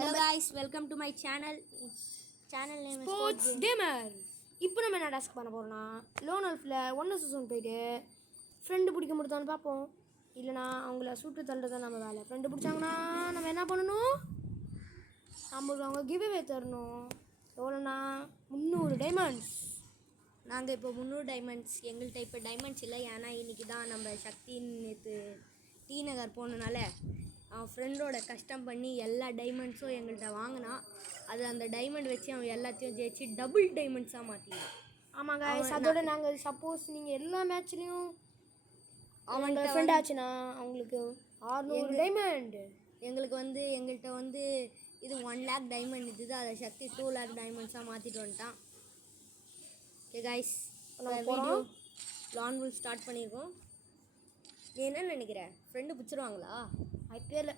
Hello guys, welcome to my channel. Channel name Sports is Gamer. இப்போ நம்ம என்ன task பண்ண போறோம்னா லோன் அல்ஃப்ல 1 போயிட்டு ஃப்ரெண்டு பிடிக்க முடியுதான்னு பார்ப்போம். இல்லைனா அவங்கள சுட்டு தள்ளுறதான் நம்ம வேலை. ஃப்ரெண்டு பிடிச்சாங்கன்னா நம்ம என்ன பண்ணணும், அவங்க கிவ் அவே தரணும். எவ்வளோனா 300 டைமண்ட்ஸ். நாங்கள் இப்போ 300 டைமண்ட்ஸ் எங்கள்கிட்ட இப்போ டைமண்ட்ஸ் இல்லை. ஏன்னா இன்றைக்கி தான் நம்ம சக்தின்னு நேற்று டி நகர் போனனால அவன் ஃப்ரெண்டோட கஷ்டம் பண்ணி எல்லா டைமண்ட்ஸும் எங்கள்கிட்ட வாங்கினா. அது அந்த டைமண்ட் வச்சு அவன் எல்லாத்தையும் ஜெயிச்சு டபுள் டைமண்ட்ஸாக மாற்றினான். ஆமாங்க, அதோட நாங்கள் சப்போஸ் நீங்கள் எல்லா மேட்ச்லேயும் அவன் ஃப்ரெண்ட் ஆச்சுன்னா அவங்களுக்கு 600 டைமண்ட். எங்கள்கிட்ட வந்து இது 1 lakh டைமண்ட் இது அதை சக்தி 2 lakh டைமண்ட்ஸாக மாற்றிட்டு வந்துட்டான். ஓகே கைஸ், வீடியோ லான் வில் ஸ்டார்ட் பண்ணியிருக்கோம். நீ என்ன நினைக்கிற, ஃப்ரெண்டு பிடிச்சிருவாங்களா? ஐபிஎல்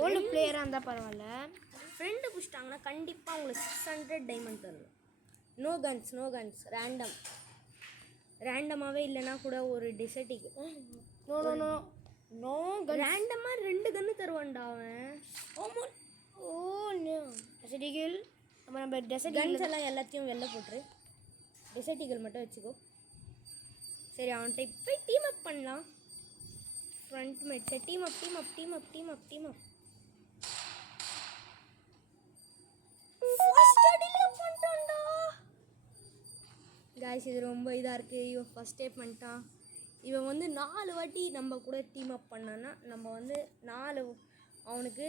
ஓல்டு பிளேயராக இருந்தால் பரவாயில்ல. ஃப்ரெண்டு பிடிச்சிட்டாங்கன்னா கண்டிப்பாக உங்களுக்கு 600 டைமண்ட் தரணும். நோ கன்ஸ் ரேண்டமாகவே இல்லைனா கூட ஒரு டிசர்ட்டிக்கு நோ ரேண்டமாக 2 கன்று தருவான்டா அவன். டெசர்டிகள் நம்ம கன்ஸ் எல்லாம் எல்லாத்தையும் வெளில போட்டுரு, டெசர்ட்டிகள் மட்டும் வச்சுக்கோ. சரி, அவன்கிட்ட இப்போ டீம் அப் பண்ணலாம். ஃப்ரண்ட் மேட்ஸை டீம் அப் காய்ஸ், இது ரொம்ப இதாக இருக்குது. இவன் ஃபஸ்ட் டே பண்ணிட்டான். இவன் வந்து 4 வாட்டி நம்ம கூட டீம் அப் பண்ணான்னா நம்ம வந்து அவனுக்கு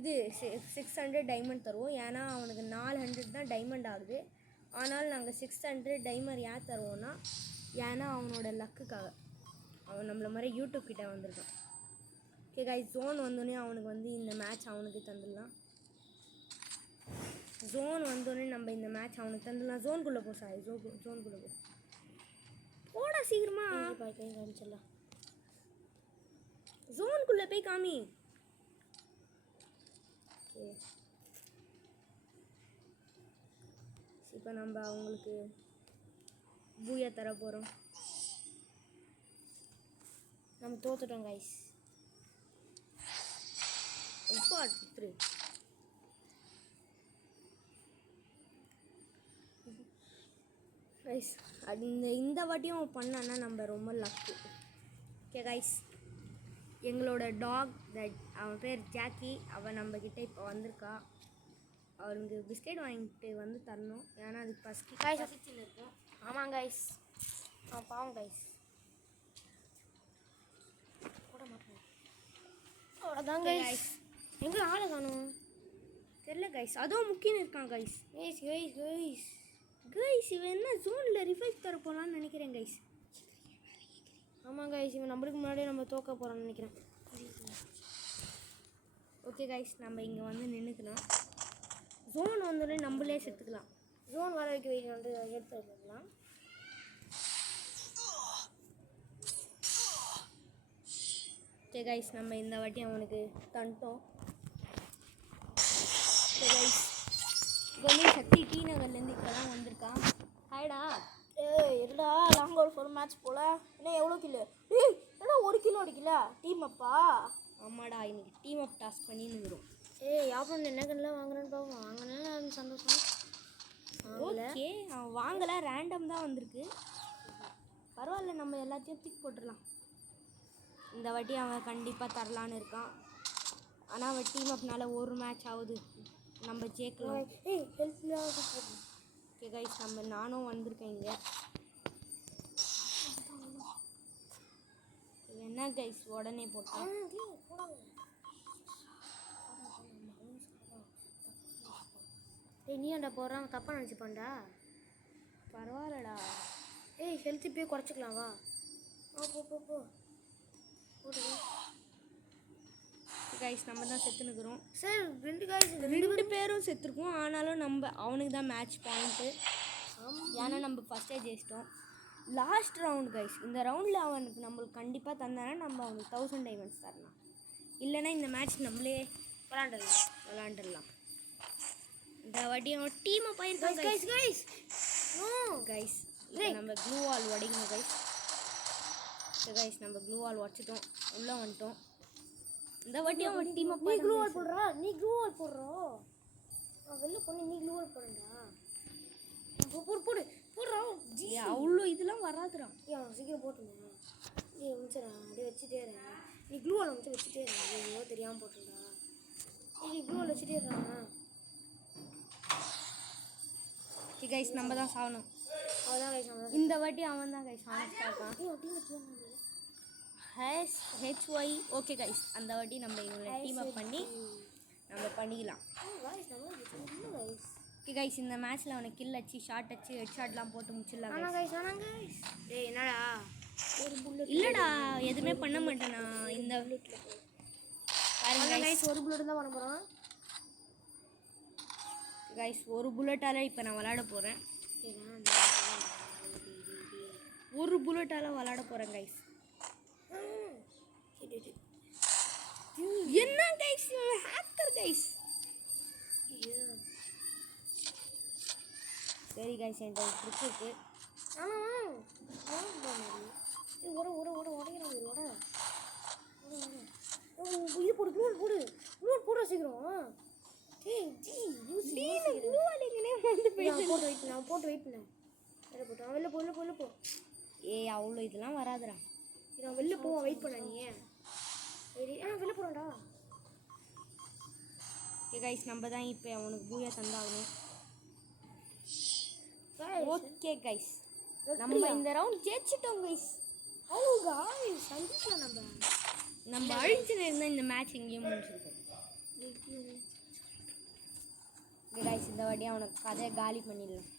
இது 600 டைமண்ட் தருவோம். ஏன்னா அவனுக்கு 400 தான் டைமண்ட் ஆகுது. ஆனால் நாங்கள் 600 டைமண்ட் ஏன் தருவோம்னா, ஏன்னா அவனோட லக்குக்காக. அவன் நம்மள மாதிரி யூடியூப் கிட்டே வந்திருக்கான். ஓகே காய்ஸ், ஜோன் வந்தோடனே அவனுக்கு வந்து இந்த மேட்ச் அவனுக்கு தந்துடலாம். ஜோனுக்குள்ளே போ சாரி, ஜோனுக்குள்ளே போ. போடா சீக்கிரமா, காமிச்சிடலாம். ஜோனுக்குள்ளே போய் காமி. ஓகே, இப்போ நம்ம அவங்களுக்கு பூயா தர போகிறோம். நம்ம தோத்துட்டோம் கைஸ். இப்போ அடுத்து கைஸ், இந்த வாட்டியும் பண்ணான்னா நம்ம ரொம்ப லக்கு. ஓகே கைஸ், எங்களோட டாக் அவன் பேர் ஜாக்கி. அவன் நம்மக்கிட்ட இப்போ வந்திருக்கா. அவருக்கு பிஸ்கெட் வாங்கிட்டு வந்து தரணும். ஏன்னா அதுக்கு பசிச்சுன்னு இருக்கும். ஆமாம் கைஸ், பாவம் கைஸ். அவ்வளோதான் கைஸ். எங்கே ஆளை காணும் தெரில கைஸ். அதுவும் முக்கியம் இருக்கான் கைஸ். இவன் என்ன ஜோனில் ரிவைவ் தர போகலான்னு நினைக்கிறேன் கைஸ். ஆமாம் கைஸ், இவன் நம்மளுக்கு முன்னாடியே நம்ம தோக்க போகிறான்னு நினைக்கிறேன். ஓகே கைஸ், நம்ம இங்கே வந்து நின்றுக்கலாம். ஜோன் வந்தோடனே நம்மளே செத்துக்கலாம். ஜோன் வர வைக்க வைக்க வந்து எடுத்து வைக்கலாம். ஓகே கைஸ், நம்ம இந்த வாட்டி அவனுக்கு தந்துட்டோம். ஓகே கைஸ், இப்போ வந்து சக்தி டி நகர்லேருந்து இப்போ தான் வந்திருக்கான். ஹாய்டா. எதுடா லாங் ஒரு 4 மேட்ச் போல. என்ன எவ்வளோ கிலோ? என்னடா 1 கிலோ அடிக்கல டீம் அப்பா? ஆமாடா, இன்னைக்கு டீம் அப் டாஸ்க் பண்ணின்னு இருக்கிறோம். யாப்பம் என்ன கண்ணில் வாங்குறேன்னு பார்ப்போம். வாங்கினேன் சந்தோஷம். ஓகே, அவன் வாங்கலை, ரேண்டம் தான் வந்திருக்கு. பரவாயில்ல, நம்ம எல்லாத்தையும் தூக்கி போட்டுடலாம். இந்த வாட்டி அவன் கண்டிப்பாக தரலான்னு இருக்கான். ஆனால் அவன் டீம் அப்னால ஒரு மேட்ச் ஆகுது, நம்ம ஜெயிக்கலாம். ஓகே கைஸ், நானும் வந்திருக்கேன் இங்கே. என்ன கைஸ் உடனே போட்டான். நீ ஏன்டா போகிறான், தப்பாக நினச்சிப்பான்டா. பரவாயில்லடா. ஹெல்த் இப்போயே குறைச்சிக்கலாம் வா. போ கைஸ், நம்ம தான் செத்துனுக்குறோம். சார் 2 பேரும் செத்துருக்கோம். ஆனாலும் நம்ம அவனுக்கு தான் மேட்ச் பாயிண்ட்டு. ஏன்னா நம்ம ஃபஸ்ட்டே ஜெயிச்சிட்டோம். லாஸ்ட் ரவுண்ட் கைஸ், இந்த ரவுண்டில் அவனுக்கு நம்மளுக்கு கண்டிப்பாக தந்தானா நம்ம அவனுக்கு 1000 டைமண்ட்ஸ் தரலாம். இல்லைனா இந்த மேட்ச் நம்மளே விளாண்டுடலாம். இந்த வாட்டி அவன் டீமை போயிருக்கான் கைஸ். நம்ம க்ளூ வால் உடைக்கணும் கைஸ். கைஸ், நம்ம க்ளூ வால் உடச்சிட்டோம், உள்ளே வந்துட்டோம். இந்த வாட்டி அவன் டீம் அப் நீ க்ளூ வால் போடுறா நீ க்ளூ வால் போடுறோ நான் வெளில போன நீ க்ளூ வால் போடுறா போடு போடு போடுறா ஜி அவ்வளோ இதெல்லாம் வராதுடா. அவன் சீக்கிரம் போட்டுமா ஏய் முடிச்சிடா அப்படியே வச்சுட்டே இரு நீ க்ளூ வால் வந்து வச்சுட்டே இரு ஐயோ தெரியாமல் போட்டுடா நீ க்ளூ வால் வச்சுட்டே இருடா ஓகே கைஸ் நம்ம தான் சாவணும். அதான் கைஸ் அவன் இந்த வாட்டி அவன் தான் கைஸ் ஹானஸ்டாக இருக்கான். HY. ஓகே கைஸ் அந்த வாட்டி நம்ம இவங்களை டீம் அப் பண்ணி நம்ம பண்ணிக்கலாம். ஓகே கைஸ் இந்த மேட்ச்சில் அவனை கில் அடிச்சு ஷார்ட் அடிச்சு ஹெட் ஷாட்லாம் போட்டு முடிச்சிடலாம். டேய் என்னடா ஒரு புல்லட் இல்லைடா எதுவுமே பண்ண மாட்டேன் நான். இந்த பாருங்க கைஸ் ஒரு புல்லட் தான் பண்ண போகிறான். கைஸ் ஒரு புல்லட்டால் இப்போ நான் விளாட போகிறேன். ஒரு புல்லட்டால் விளாட போகிறேன் கைஸ். என்ன கைஸ் ஹேக்கர் கைஸ். சரி கைஸ் என்கிட்ட ஒரு ட்ரிக் இருக்கு. இது போடு க்ளூ போடு க்ளூ போடுற சீக்கிரம். ஏய் ஜி யூசி நான் போட்டு வெயிட் பண்ணேன் வெளில போட்டு வெளில போ வெளில போ. ஏய் அவ்வளோ இதெல்லாம் வராதுடா. நான் வெளில போவேன் வெயிட் பண்ண நீ வெளில போகிறேன்டா. ஓகே கைஸ் நம்ம தான் இப்போ அவனுக்கு பூயா தந்தாகணும். ஓகே கைஸ் நம்ம இந்த ரவுண்ட் ஜெயிச்சிட்டோம் கைஸ். சந்திக்கலாம் நம்ம அழிச்சுன்னு இருந்தால் இந்த மேட்ச் எங்கேயும் முடிச்சிருக்கோம். கைஸ் இந்த வாட்டி அவனுக்கு கதையை காலி பண்ணிடலாம்.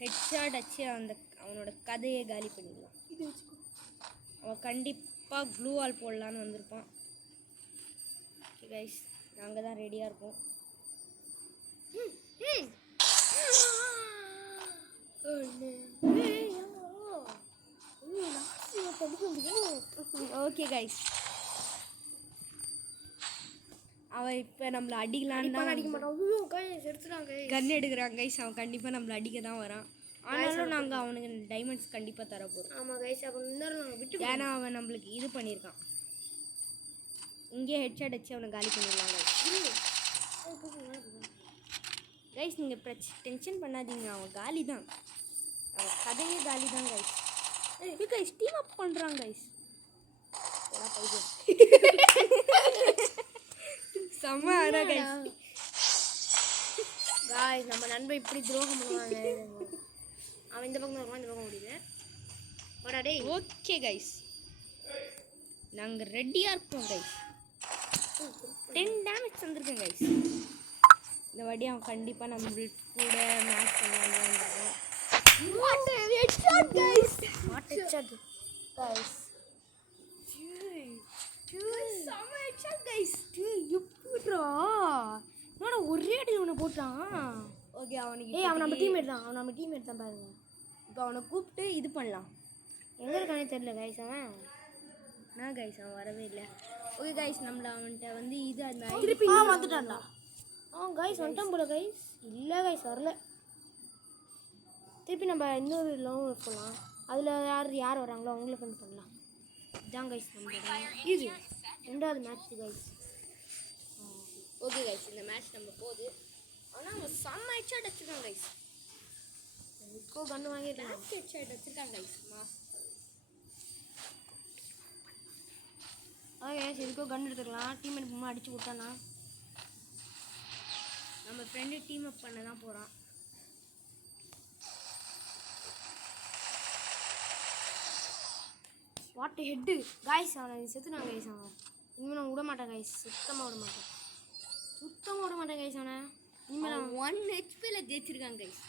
ஹெட்ஷாட் அடிச்சு அவனோட கதையை காலி பண்ணிடலாம். அவன் கண்டிப்பாக க்ளூ வால் போடலான்னு வந்திருப்பான். ஓகே கைஸ் நாங்கள் தான் ரெடியாக இருக்கோம். ஓகே கைஸ் அவன் இப்போ நம்மளை அடிக்கலான்னு அடிக்க மாட்டான். கன் எடுக்கிறான் கைஸ். அவன் கண்டிப்பாக நம்மளை அடிக்க தான் வரான். ஆனாலும் நாங்கள் அவனுக்கு டைமண்ட்ஸ் கண்டிப்பாக தர போகிறோம். ஆமாம் கைஸ் அப்போ நாங்கள் விட்டு ஏன்னா அவன் நம்மளுக்கு இது பண்ணியிருக்கான். இங்கே ஹெட்ஷாட் அடிச்சு அவனை காலி பண்ணிடலாம் கைஸ். நீங்கள் டென்ஷன் பண்ணாதீங்க, அவன் காலி தான். அவன் கதையே காலி தான் கைஸ். ஏய் கைஸ் டீம் அப் பண்ணுறான் கைஸ். செம்ம ஆனா கைஸ். காய்ஸ் நம்ம நண்பன் இப்படி துரோகம் பண்ணுவாங்க. அவன் இந்த பக்கம் வருவான் இந்த பக்கம் முடியுது வாடா டேய். ஓகே கைஸ் நாங்கள் ரெடியாக இருக்கோம் கைஸ். 10 டேமேஜ் வந்திருக்கேன் கைஸ். இந்த வாட்டி அவன் கண்டிப்பாக நம்ம கூட மேட்ச் பண்ணுவாங்க. What a headshot guys! What headshot guys? செம headshot guys. எப்படிடா என்னடா ஒரே அடி அவனை போட்டான். ஓகே அவனுக்கு ஏய் அவன் நம்ம டீம்மேட் தான். அவன் நம்ம டீம்மேட் தான் பாருங்க. இப்போ அவனை கூப்பிட்டு இது பண்ணலாம். எங்கே இருக்கானே தெரியல கைஸ். அவன் நான் கைஸ் அவன் வரவே இல்லை. ஓகே கைஸ் நம்மள அவன்கிட்ட வந்து இது அந்த திருப்பி வந்துட்டான்டா. கைஸ் வந்துட்டான் போல கைஸ். இல்லை கைஸ் வரல. திருப்பி நம்ம இன்னொரு லோன் போகலாம். அதில் யார் வராங்களோ அவங்கள ஃபண்ட் பண்ணலாம். இதான் கைஸ் நம்ம இது 2வது மேட்ச் கைஸ். ஓகே கைஸ் இந்த மேட்ச் நம்ம போகுது. ஆனால் அவன் செம்ம ஹெட்ஷாட் அடிச்சிருக்கான் கைஸ். இப்போ கன்று வாங்கிடலாம். ஹெட்ஷாட் அடிச்சிருக்கான் கைஸ். ஓகே இதுக்கோ கன்று எடுத்துக்கலாம். டீம்மேட் முன்னாடி அடிச்சு விட்டானா நம்ம ஃப்ரெண்டு டீம் அப் பண்ண தான் போகிறான். What head guys. அவனை செத்துனான் கைஸ். அவன் இனிமேல் நான் விட மாட்டேன் கைஸ். சுத்தமாக விட மாட்டேன் கைஸ். அவனை இனிமேல் அவன் 1 ஹெச்பியில் ஜெயிச்சிருக்கான் கைஸ்.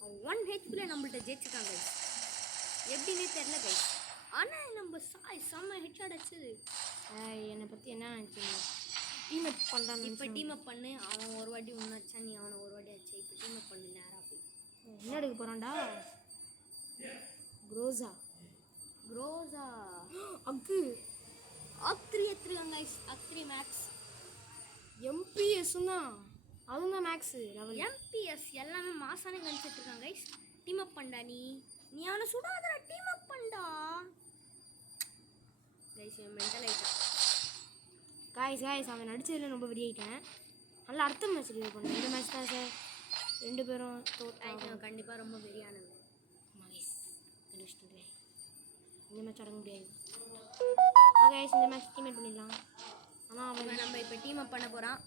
அவன் 1 ஹெச்பியில் நம்மள்ட்ட ஜெயிச்சிருக்கான் கைஸ். எப்படின்னே தெரில கைஸ். ஆனால் நம்ம செம்ம ஹெட்ஷாட் அடிச்சது. என்னை பற்றி என்ன நினச்சிங்க? டீம் அப் பண்ணுறான். இப்போ டீம் அப் பண்ணு. அவன் ஒரு வாட்டி ஒன்று அடிச்சா நீ அவனை ஒரு வாட்டி அடிச்சா. இப்போ டீம் அப் பண்ணு நேராக போய். என்ன எடுக்க போகிறான்டா? குரோசா அக்கு அக்ரி எடுத்துருக்காங்க கைஸ். அக்ரி மேக்ஸ் எம்பிஎஸ்ஸும் தான். அதுவும் தான் மேக்ஸு லெவல். எம்பிஎஸ் எல்லாமே மாசானே கணிச்சிட்ருக்காங்க கைஸ். டீம் அப் பண்ணா நீ நீ அவனை சுடாதடா, டீம் அப் பண்ணடா. கைஸ் மென்டல் ஆயிட்டான். காய்ஸ் அவன் நடிச்சதுல ரொம்ப வெறியாயிட்டேன். நல்லா அடுத்த மேட்ச் ரிவ்யூ பண்ணேன். இந்த மேட்ச் தான் சார் 2 பேரும் தோத்தாங்க. கண்டிப்பாக ரொம்ப வெறியானது. கைஸ் கண்டுபிடிச்சிட்டேன். இந்த மேட்ச் அடங்க முடியாது. கைஸ் இந்த மேட்ச் டீமேட் பண்ணிடலாம். ஆனால் அவன் நம்ம இப்போ டீம் அப் பண்ண போகிறான்.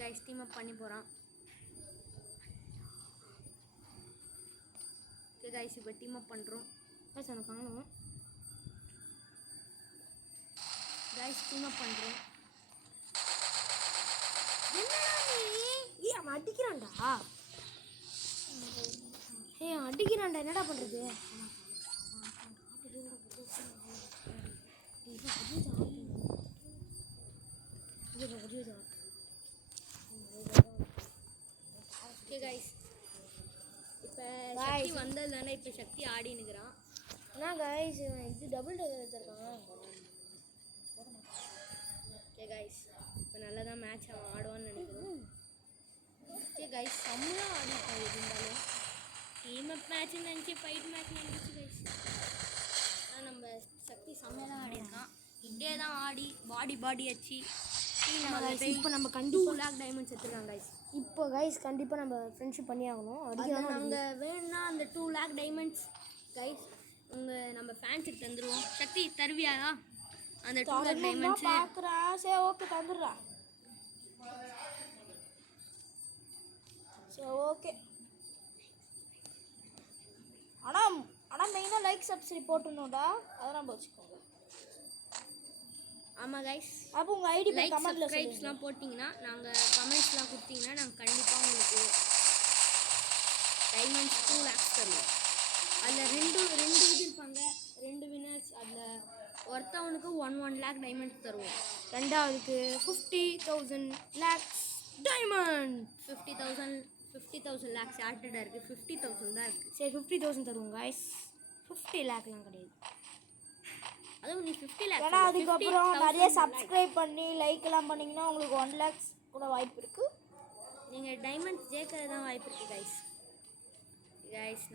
கைஸ் டீம் அப் பண்ணி போகிறான். ஓகே கைஸ் இப்போ டீம் அப் பண்ணுறோம். கைஸ் அவனை காணும். கைஸ் டீம் அப் பண்ணுறோம். அவன் அடிக்கிறான்டா. அவன் அடிக்கிறான்டா, என்னடா பண்ணுறது? ஓகே கைஸ் இப்போ சக்தி வந்தது தானே, இப்போ சக்தி ஆடினுக்கிறான். என்ன கைஸ் இது டபுள் டேக் எடுத்துருக்கான். ஓகே கைஸ் இப்போ நல்லா தான் மேட்ச் அவன் ஆடுவான்னு நினைக்கிறோம். ஓகே கைஸ் செம்மையாக ஆடிருக்கான். இருந்தாலும் டீம் அப் மேட்ச்னு நினச்சி ஃபைட் மேட்ச் நினச்சி கைஸ். ஆனால் நம்ம சக்தி செம்மையாக ஆடிருக்கான். இப்படியே தான் ஆடி பாடி வச்சு இப்போ நம்ம கண்டிப்பாக 2 lakh டைமண்ட்ஸ் எடுத்துருக்காங்க கைஸ். இப்போ கைஸ் கண்டிப்பாக நம்ம ஃப்ரெண்ட்ஷிப் பண்ணி ஆகணும். அடிக்கலாம். நாங்கள் வேணும்னா அந்த 2 lakh டைமண்ட்ஸ் கைஸ் நம்ம ஃபேன்ஸுக்கு தந்துடுவோம். சக்தி தருவியா அந்த 2 lakh டைமண்ட்ஸ்? பார்க்குறேன். சரி ஓகே தந்துடுறா. சரி ஓகே. ஆனால் மெயினாக லைக் சப்ஸ்கிரைப் போட்டுணும்டா, அதெல்லாம் வச்சுக்கோங்க. ஆமாம் கைஸ், அப்போ உங்கள் ஐடி லைக் கமெண்ட்ல சப்ஸ்கிரைப்ஸ்லாம் போட்டிங்கன்னா, நாங்கள் கமெண்ட்ஸ்லாம் கொடுத்தீங்கன்னா நாங்கள் கண்டிப்பாக உங்களுக்கு டைமண்ட்ஸ் 2 lakhs தருவோம். அதில் ரெண்டு இது இருப்பாங்க, 2 வினர்ஸ். அதில் ஒருத்தவனுக்கு 1 lakh டைமண்ட்ஸ் தருவோம். ரெண்டாவதுக்கு 50,000 lakhs டைமண்ட். 50,000 lakhs ஆல்ரெடி இருக்குது. 50,000 தான் இருக்குது. சரி 50,000 தருவோம் கைஸ். 50 லேக்லாம் கிடையாது. அதுவும் நீ 50 lakhs ஏன்னா அதுக்கப்புறம் நிறைய சப்ஸ்கிரைப் பண்ணி லைக் எல்லாம் பண்ணிங்கன்னா உங்களுக்கு 1 lakhs கூட வாய்ப்பு இருக்குது. நீங்கள் டைமண்ட்ஸ் ஜெயிக்கிறது தான் வாய்ப்பு இருக்குது கைஸ்.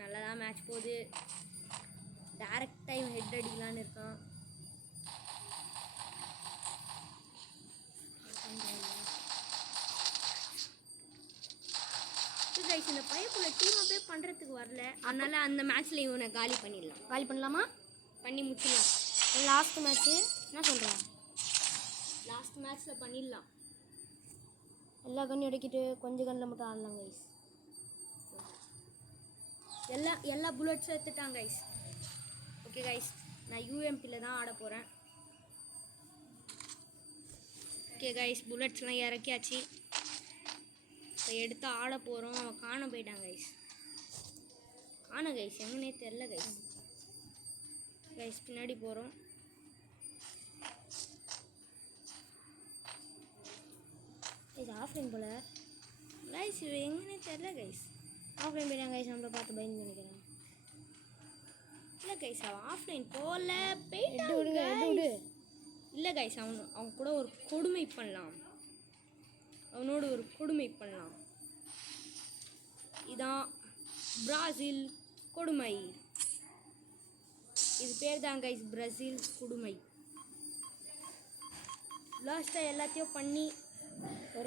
நல்லா தான் மேட்ச் போகுது. டேரக்ட் டைம் ஹெட் அடிக்கலான்னு இருக்கான். கைஸ் இந்த பையப்புள்ள டீம் அப்பே பண்ணுறதுக்கு வரல. அதனால அந்த மேட்ச்சில் இவனை காலி பண்ணிடலாம். காலி பண்ணலாமா? பண்ணி முடிச்சிடலாம். லாஸ்ட் மேட்ச்சு என்ன சொல்கிறேன்? லாஸ்ட் மேட்ச்சில் பண்ணிடலாம். எல்லா கண்ணும் அடிக்கிட்டு கொஞ்சம் கண்ணில் மட்டும் ஆடலாம் கைஸ். எல்லா புல்லட்ஸும் எடுத்துட்டாங்க கைஸ். ஓகே கைஸ் நான் யூஎம்பியில் தான் ஆட போகிறேன். ஓகே கைஸ் புல்லட்ஸ்லாம் இறக்கியாச்சு. இப்போ எடுத்து ஆட போகிறோம். அவன் காண போயிட்டான் கைஸ். கைஸ் எங்கன்னே தெரில கைஸ் பின்னாடி போகிறோம். இது ஆஃப்லைன் போல் கைஸ் எங்கன்னே தெரில கைஸ். ஆஃப்லைன் போயிட்டாங்க கைஸ். நம்மளை பார்த்து பயந்து நினைக்கிறேன். இல்லை கைஸ் அவன் ஆஃப்லைன் போகல போயிட்டு விடு. இல்லை கைஸ் அவன் கூட ஒரு கொடுமை பண்ணலாம். அவனோட ஒரு கொடுமை பண்ணலாம். இதான் பிரேசில் கொடுமை. இது பேர் தான் கைஸ் பிரேசில் கொடுமை. லாஸ்ட்டாக எல்லாத்தையும் பண்ணி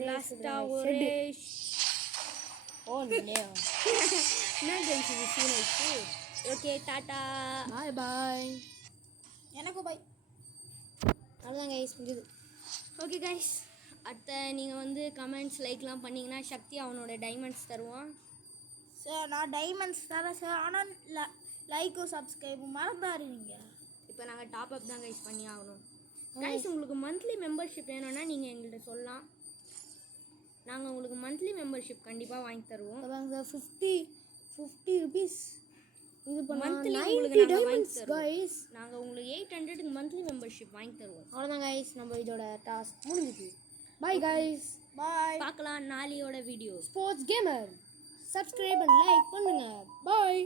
லாஸ்ட்டாக ஒரே என்ன கைஸ் இது சீன் ஆயிடுச்சு. ஓகே டாட்டா பாய். எனக்கும் பாய். அவ்வளோதான் கைஸ் முடியுது. ஓகே கைஸ் அடுத்த நீங்கள் கமெண்ட்ஸ் லைக்லாம் பண்ணிங்கன்னா சக்தி அவனோட டைமண்ட்ஸ் தருவான். சார் நான் டைமண்ட்ஸ் தரேன் சார். ஆனால் லைக்கும் சப்ஸ்கிரைபும் மறந்தாரு நீங்கள். இப்போ நாங்கள் டாப்அப் தான் கைஸ் பண்ணி ஆகணும். கைஸ் உங்களுக்கு மந்த்லி மெம்பர்ஷிப் வேணும்னா நீங்கள் எங்கள்கிட்ட சொல்லலாம். நாங்கள் உங்களுக்கு மந்த்லி மெம்பர்ஷிப் கண்டிப்பாக வாங்கி தருவோம். சார் 50 rupees இது மந்த்லி உங்களுக்கு நாங்கள் வாங்கி தருவோம் கைஸ். நாங்கள் உங்களுக்கு 800க்கு மந்த்லி மெம்பர்ஷிப் வாங்கி தருவோம். அவ்வளோதான் கைஸ், நம்ம இதோட டாஸ்க் முடிஞ்சுது. Bye guys. பாய். பார்க்கலாம் நாளையோட video. Sports gamer subscribe and like பண்ணுங்க. பாய்.